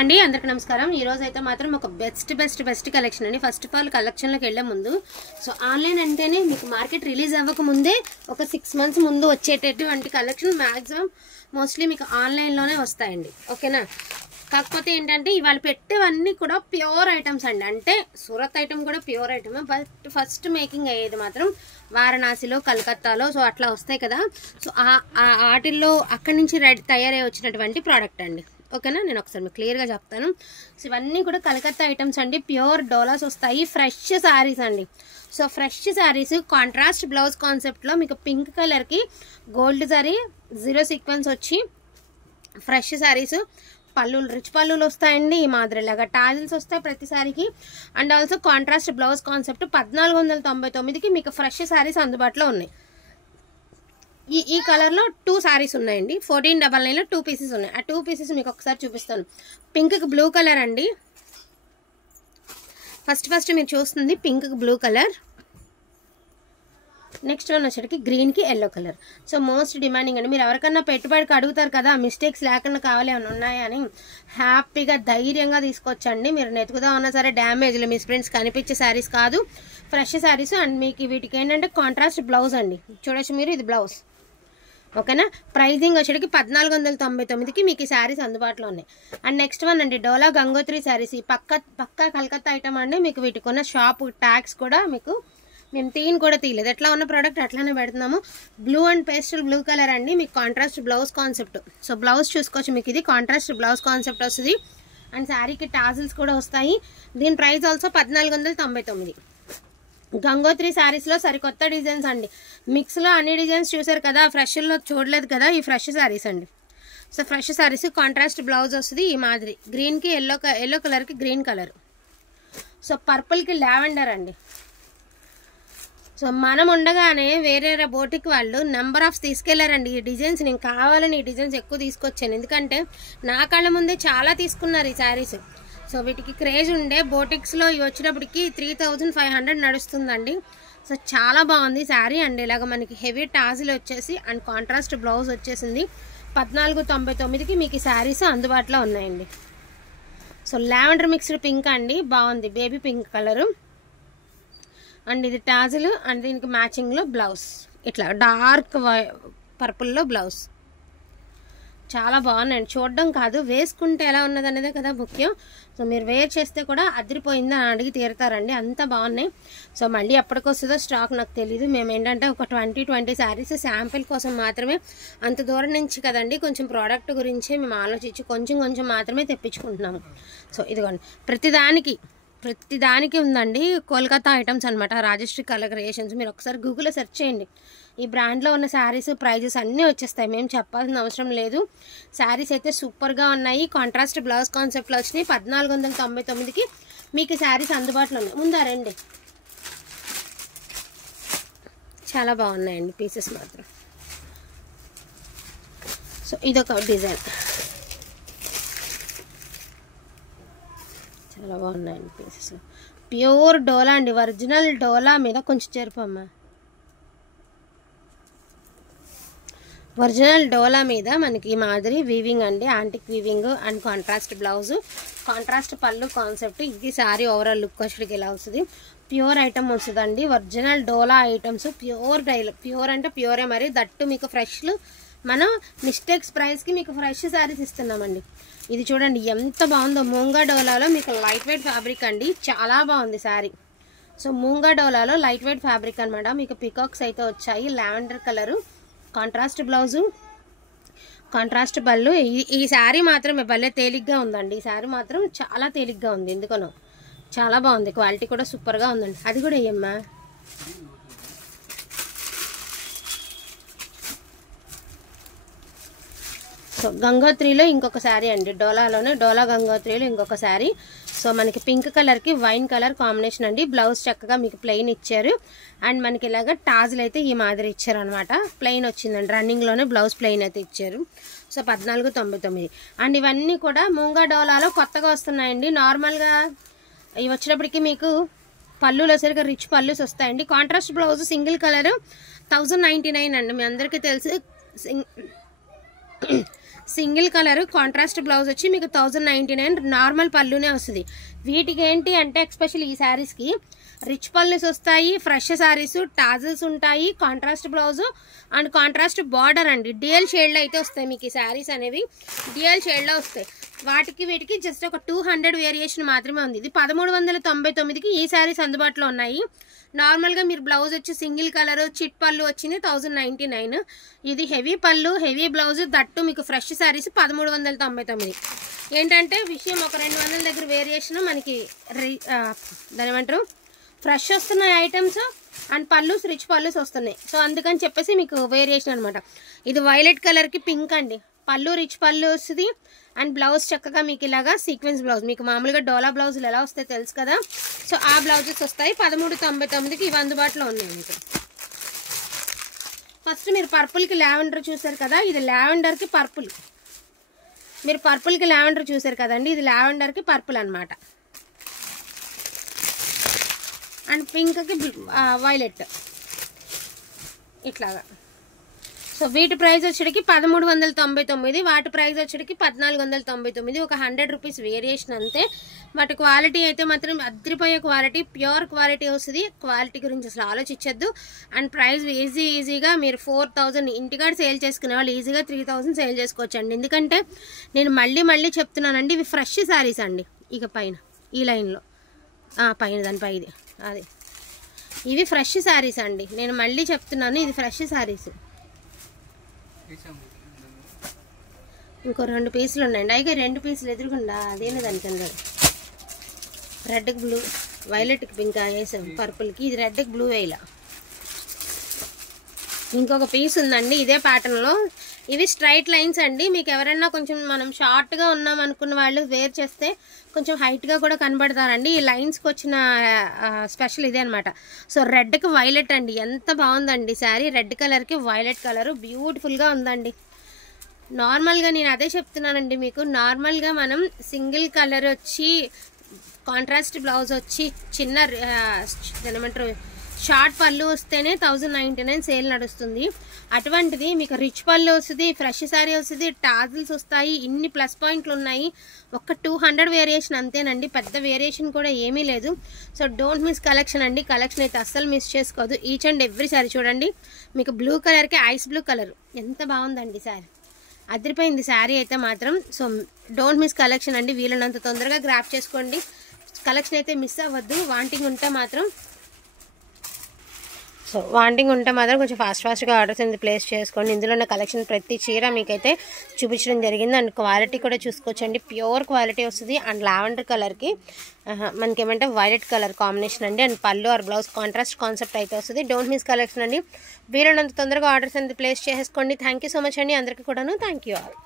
అండి అందరికీ నమస్కారం। ఈ రోజు అయితే మాత్రం ఒక బెస్ట్ కలెక్షన్ అండి। ఫస్ట్ ఆఫ్ ఆల్ కలెక్షన్ లోకి వెళ్ళే ముందు సో ఆన్లైన్ అంటేనే మీకు మార్కెట్ రిలీజ్ అవ్వక ముందే ఒక 6 మంత్స్ ముందు వచ్చేటటువంటి కలెక్షన్ మాక్సిమం మోస్ట్లీ మీకు ఆన్లైన్ లోనే వస్తాయండి, ఓకేనా। కాకపోతే ఏంటంటే ఇవాళ పెట్టేవన్నీ కూడా ప్యూర్ ఐటమ్స్ అండి, అంటే సూరత్ ఐటమ్ కూడా pure item, but first making అయ్యేది మాత్రం వారణాసిలో, కలకత్తాలో, సో అట్లా వస్తాయి కదా। సో వాటిల్లో అక్కడి నుంచి తయారై వచ్చినటువంటి ప్రోడక్ట్ అండి, ఓకేనా। నేను ఒకసారి మీకు క్లియర్గా చెప్తాను। సో ఇవన్నీ కూడా కలకత్తా ఐటమ్స్ అండి, ప్యూర్ డోలాస్ వస్తాయి, ఫ్రెష్ శారీస్ అండి। So fresh sarees contrast blouse కాన్సెప్ట్లో మీకు పింక్ కలర్కి గోల్డ్ జరీ 0 సీక్వెన్స్ వచ్చి ఫ్రెష్ శారీస్, పళ్ళులు రిచ్ పళ్ళులు వస్తాయండి, ఈ మాదిరిలాగా టాజిల్స్ వస్తాయి ప్రతి సారీకి। And also contrast blouse concept 1499కి మీకు ఫ్రెష్ శారీస్ అందుబాటులో ఉన్నాయి। ఈ కలర్లో 2 సారీస్ ఉన్నాయండి, 1499లో 2 పీసెస్ ఉన్నాయి। ఆ 2 పీసెస్ మీకు ఒకసారి చూపిస్తాను। పింక్కి బ్లూ కలర్ అండి, ఫస్ట్ మీరు చూస్తుంది పింక్కి బ్లూ కలర్, నెక్స్ట్ వన్ వచ్చేటికి గ్రీన్కి yellow colour. So most demanding అండి, మీరు ఎవరికన్నా పెట్టుబడికి అడుగుతారు కదా, మిస్టేక్స్ లేకుండా కావాలి అని ఉన్నాయని హ్యాపీగా ధైర్యంగా తీసుకొచ్చండి। మీరు నెతుకుదా ఉన్నా సరే డ్యామేజ్లు మిస్ ప్రింట్స్ కనిపించే శారీస్ కాదు, ఫ్రెష్ శారీస్। అండ్ మీకు వీటికి ఏంటంటే కాంట్రాస్ట్ బ్లౌజ్ అండి, చూడొచ్చు మీరు, ఇది బ్లౌజ్, ఓకేనా। ప్రైజింగ్ వచ్చేటికి 1499కి మీకు ఈ శారీస్ అందుబాటులో ఉన్నాయి। అండ్ నెక్స్ట్ వన్ అండి డోలా గంగోత్రి శారీస్, ఈ పక్క కలకత్తా ఐటమ్ అండి। మీకు వీటికి ఉన్న షాప్ ట్యాగ్స్ కూడా మీకు మేము కూడా తీయలేదు, ఎట్లా ఉన్న ప్రోడక్ట్ అట్లానే పెడుతున్నాము। Blue and pastel blue colour అండి, మీకు contrast blouse concept. So blouse చూసుకోవచ్చు, మీకు ఇది కాంట్రాస్ట్ బ్లౌజ్ కాన్సెప్ట్ వస్తుంది। అండ్ శారీకి టాజిల్స్ కూడా వస్తాయి। దీని ప్రైస్ ఆల్సో 1499। గంగోత్రి శారీస్లో సరికొత్త డిజైన్స్ అండి, మిక్స్లో అన్ని డిజైన్స్ చూసారు కదా, ఫ్రెష్లో చూడలేదు కదా, ఈ ఫ్రెష్ శారీస్ అండి। So fresh sarees contrast blouse వస్తుంది, ఈ మాదిరి గ్రీన్కి ఎల్లో కలర్కి గ్రీన్ కలర్, సో పర్పుల్కి లావెండర్ అండి। సో మనం ఉండగానే వేరే బోటిక్ వాళ్ళు నెంబర్ ఆఫ్ తీసుకెళ్లారండి ఈ డిజైన్స్, నేను కావాలని ఈ డిజైన్స్ ఎక్కువ తీసుకొచ్చాను, ఎందుకంటే నా కళ్ళ ముందే చాలా తీసుకున్నారు ఈ శారీస్। సో వీటికి క్రేజ్ ఉండే బోటిక్స్లో ఇవి వచ్చినప్పటికి 3500 నడుస్తుందండి। సో చాలా బాగుంది శారీ అండి, ఇలాగ మనకి హెవీ టాజిల్ వచ్చేసి అండ్ కాంట్రాస్ట్ బ్లౌజ్ వచ్చేసింది। 1499కి మీకు ఈ శారీస్ అందుబాటులో ఉన్నాయండి। సో లావెండర్ మిక్స్డ్ పింక్ అండి, బాగుంది, బేబీ పింక్ కలరు। అండ్ ఇది టాజిల్ అండ్ దీనికి మ్యాచింగ్లో బ్లౌజ్, ఇట్లా డార్క్ పర్పుల్లో బ్లౌజ్, చాలా బాగున్నాయండి। చూడడం కాదు, వేసుకుంటే ఎలా ఉన్నది అనేదే కదా ముఖ్యం। సో మీరు వేర్ చేస్తే కూడా అదిరిపోయిందని అడిగి తీరుతారండి, అంత బాగున్నాయి। సో మళ్ళీ ఎప్పటికొస్తుందో స్టాక్ నాకు తెలీదు, మేము ఏంటంటే ఒక 20 శారీస్ శాంపిల్ కోసం మాత్రమే, అంత దూరం నుంచి కదండి, కొంచెం ప్రోడక్ట్ గురించి మేము ఆలోచించి కొంచెం మాత్రమే తెప్పించుకుంటున్నాము। సో ఇదిగోండి ప్రతిదానికి ఉందండి, కోల్కతా ఐటమ్స్ అనమాట, రాజశ్రీ కలర్ క్రియేషన్స్। మీరు ఒకసారి గూగుల్లో సెర్చ్ చేయండి, ఈ బ్రాండ్లో ఉన్న శారీస్ ప్రైజెస్ అన్నీ వచ్చేస్తాయి, మేము చెప్పాల్సిన అవసరం లేదు। శారీస్ అయితే సూపర్గా ఉన్నాయి, కాంట్రాస్ట్ బ్లౌజ్ కాన్సెప్ట్లో వచ్చినాయి। 1499కి మీకు శారీస్ అందుబాటులో ఉన్నాయి। ముందా రండి, చాలా బాగున్నాయండి పీసెస్ మాత్రం। సో ఇదొక డిజైన్, చాలా బాగున్నాయండి పీసెస్, ప్యూర్ డోలా అండి, ఒరిజినల్ డోలా మీద కొంచెం చేరుపమ్మా, ఒరిజినల్ డోలా మీద మనకి ఈ మాదిరి వీవింగ్ అండి, antique weaving and contrast blouse, contrast పళ్ళు కాన్సెప్ట్। ఇది శారీ ఓవరాల్ లుక్ వచ్చేటికి ఇలా వస్తుంది, ప్యూర్ ఐటమ్ వస్తుందండి, ఒరిజినల్ డోలా ఐటమ్స్, ప్యూర్ అంటే ప్యూరే, మరి దట్టు మీకు ఫ్రెష్లు, మనం మిస్టేక్స్ ప్రైస్కి మీకు ఫ్రెష్ శారీస్ ఇస్తున్నామండి। ఇది చూడండి ఎంత బాగుందో, మూంగా డోలాలో మీకు లైట్ వెయిట్ ఫ్యాబ్రిక్ అండి, చాలా బాగుంది sari. So మూంగా డోలాలో light weight fabric అనమాట, మీకు పికాక్స్ అయితే వచ్చాయి, lavender colour, contrast blouse, contrast పళ్ళు। ఈ శారీ మాత్రం భలే తేలిగ్గా ఉందండి, ఈ శారీ మాత్రం చాలా తేలిగ్గా ఉంది, ఎందుకనో చాలా బాగుంది, క్వాలిటీ కూడా సూపర్గా ఉందండి। అది కూడా ఏమ్మా, సో గంగోత్రిలో ఇంకొక శారీ అండి, డోలా గంగోత్రిలో ఇంకొక శారీ। సో మనకి పింక్ కలర్కి వైన్ కలర్ కాంబినేషన్ అండి, బ్లౌజ్ చక్కగా మీకు ప్లెయిన్ ఇచ్చారు, అండ్ మనకి ఇలాగ టాజిల్ అయితే ఈ మాదిరి ఇచ్చారు అనమాట, ప్లెయిన్ వచ్చిందండి, రన్నింగ్లోనే బ్లౌజ్ ప్లెయిన్ అయితే ఇచ్చారు। సో 1499, అండ్ ఇవన్నీ కూడా మూంగా డోలాలో కొత్తగా వస్తున్నాయండి। నార్మల్గా ఇవి వచ్చినప్పటికీ మీకు పళ్ళులో సరిగ్గా రిచ్ పళ్ళుస్ వస్తాయండి, కాంట్రాస్ట్ బ్లౌజ్ సింగిల్ కలర్ 1099 అండి, మీ అందరికీ తెలుసు సింగిల్ కలర్ కాంట్రాస్ట్ బ్లౌజ్ వచ్చి మీకు 1099 నార్మల్ పళ్ళునే వస్తుంది. వీటికి ఏంటి అంటే ఎస్పెషల్ ఈ శారీస్కి రిచ్ పళ్ళుస్ వస్తాయి, ఫ్రెష్ శారీస్, టాజిల్స్ ఉంటాయి, contrast blouse and contrast border అండి. డ్యూయల్ షేడ్లో అయితే వస్తాయి మీకు ఈ శారీస్ అనేవి, డ్యూయల్ షేడ్లో వస్తాయి. వాటికి వీటికి జస్ట్ ఒక 200 వేరియేషన్ మాత్రమే ఉంది. ఇది 1399కి ఈ శారీస్ అందుబాటులో ఉన్నాయి. నార్మల్గా మీరు బ్లౌజ్ వచ్చి సింగిల్ కలర్ చిట్ పళ్ళు వచ్చింది 1099. ఇది హెవీ పళ్ళు హెవీ బ్లౌజ్ దట్టు మీకు ఫ్రెష్ శారీస్ 1399. ఏంటంటే విషయం ఒక 200 దగ్గర వేరియేషన్ మనకి దాని ఏమంటారు ఫ్రెష్ వస్తున్నాయి ఐటమ్స్ అండ్ పళ్ళుస్ రిచ్ పళ్ళుస్ వస్తున్నాయి. సో అందుకని చెప్పేసి మీకు వేరియేషన్ అనమాట. ఇది వైలెట్ కలర్కి పింక్ అండి, పళ్ళు రిచ్ పళ్ళు వస్తుంది అండ్ బ్లౌజ్ చక్కగా మీకు ఇలాగా సీక్వెన్స్ బ్లౌజ్, మీకు మామూలుగా డోలా బ్లౌజులు ఎలా వస్తాయి తెలుసు కదా. సో ఆ బ్లౌజెస్ వస్తాయి 1399కి ఇవి అందుబాటులో ఉన్నాయి మీకు. ఫస్ట్ మీరు పర్పుల్కి లావెండర్ చూసారు కదా, ఇది లావెండర్కి పర్పుల్. మీరు పర్పుల్కి లావెండర్ చూసారు కదండి, ఇది లావెండర్కి పర్పుల్ అనమాట. అండ్ పింక్కి వైలెట్ ఇట్లాగా. సో వీటి ప్రైస్ వచ్చేటికి 1399, వాటి ప్రైస్ వచ్చేటికి 1499, ఒక 100 రూపీస్ వేరియేషన్ అంతే. బట్ క్వాలిటీ అయితే మాత్రం అద్రిపోయే క్వాలిటీ, ప్యూర్ క్వాలిటీ వస్తుంది. క్వాలిటీ గురించి అసలు ఆలోచించద్దు. అండ్ ప్రైస్ ఈజీగా మీరు 4000 ఇంటికాడ సేల్ చేసుకునే వాళ్ళు ఈజీగా 3000 సేల్ చేసుకోవచ్చండి. ఎందుకంటే నేను మళ్ళీ చెప్తున్నానండి, ఇవి ఫ్రెష్ శారీస్ అండి. ఇక పైన ఈ లైన్లో పైన దానిపై ఇది అదే ఇవి ఫ్రెష్ శారీస్ అండి. నేను మళ్ళీ చెప్తున్నాను, ఇది ఫ్రెష్ శారీస్. ఇంకో 2 పీసులు ఉన్నాయండి. అయితే 2 పీసులు ఎదురుకుండా అదేనే దానికి అందరు రెడ్కి బ్లూ, వైలెట్కి పింక్ వేసాం, పర్పుల్కి ఇది రెడ్కి బ్లూ వేయాల. ఇంకొక పీస్ ఉందండి ఇదే ప్యాటర్న్లో. ఇవి స్ట్రైట్ లైన్స్ అండి. మీకు ఎవరైనా కొంచెం మనం షార్ట్గా ఉన్నాం అనుకున్న వాళ్ళు వేర్ చేస్తే కొంచెం హైట్గా కూడా కనబడతారండి. ఈ లైన్స్కి వచ్చిన స్పెషల్ ఇదే అనమాట. సో రెడ్కి వైలెట్ అండి, ఎంత బాగుందండి శారీ. రెడ్ కలర్కి వైలెట్ కలరు బ్యూటిఫుల్గా ఉందండి. నార్మల్గా నేను అదే చెప్తున్నానండి మీకు, నార్మల్గా మనం సింగిల్ కలర్ వచ్చి కాంట్రాస్ట్ బ్లౌజ్ వచ్చి చిన్న ఏమంటారు షార్ట్ పళ్ళు వస్తేనే 1099 సేల్ నడుస్తుంది. అటువంటిది మీకు రిచ్ పళ్ళు వస్తుంది, ఫ్రెష్ శారీ వస్తుంది, టాజిల్స్ వస్తాయి, ఇన్ని ప్లస్ పాయింట్లు ఉన్నాయి. ఒక 200 వేరియేషన్ అంతేనండి, పెద్ద వేరియేషన్ కూడా ఏమీ లేదు. సో డోంట్ మిస్ కలెక్షన్ అండి. కలెక్షన్ అయితే అస్సలు మిస్ చేసుకోవద్దు. ఈచ్ అండ్ ఎవ్రీ శారీ చూడండి. మీకు బ్లూ కలర్కి ఐస్ బ్లూ కలర్ ఎంత బాగుందండి శారీ, అదిరిపోయింది శారీ అయితే మాత్రం. సో డోంట్ మిస్ కలెక్షన్ అండి. వీలైనంత తొందరగా గ్రాప్ చేసుకోండి. కలెక్షన్ అయితే మిస్ అవ్వద్దు. వాంటింగ్ ఉంటే మాత్రం కొంచెం ఫాస్ట్గా ఆర్డర్స్ అనేది ప్లేస్ చేసుకోండి. ఇందులో ఉన్న కలెక్షన్ ప్రతి చీర మీకైతే చూపించడం జరిగింది. అండ్ క్వాలిటీ కూడా చూసుకోవచ్చండి, ప్యూర్ క్వాలిటీ వస్తుంది. అండ్ లావెండర్ కలర్కి మనకి ఏమంటే వైలెట్ కలర్ కాంబినేషన్ అండి. అండ్ పళ్ళు ఆర్ బ్లౌజ్ కాంట్రాస్ట్ కాన్సెప్ట్ అయితే వస్తుంది. డోంట్ మిస్ కలెక్షన్ అండి. వీలైనంత తొందరగా ఆర్డర్స్ అనేది ప్లేస్ చేసుకోండి. థ్యాంక్ యూ సో మచ్ అండి అందరికీ కూడాను. Thank you all.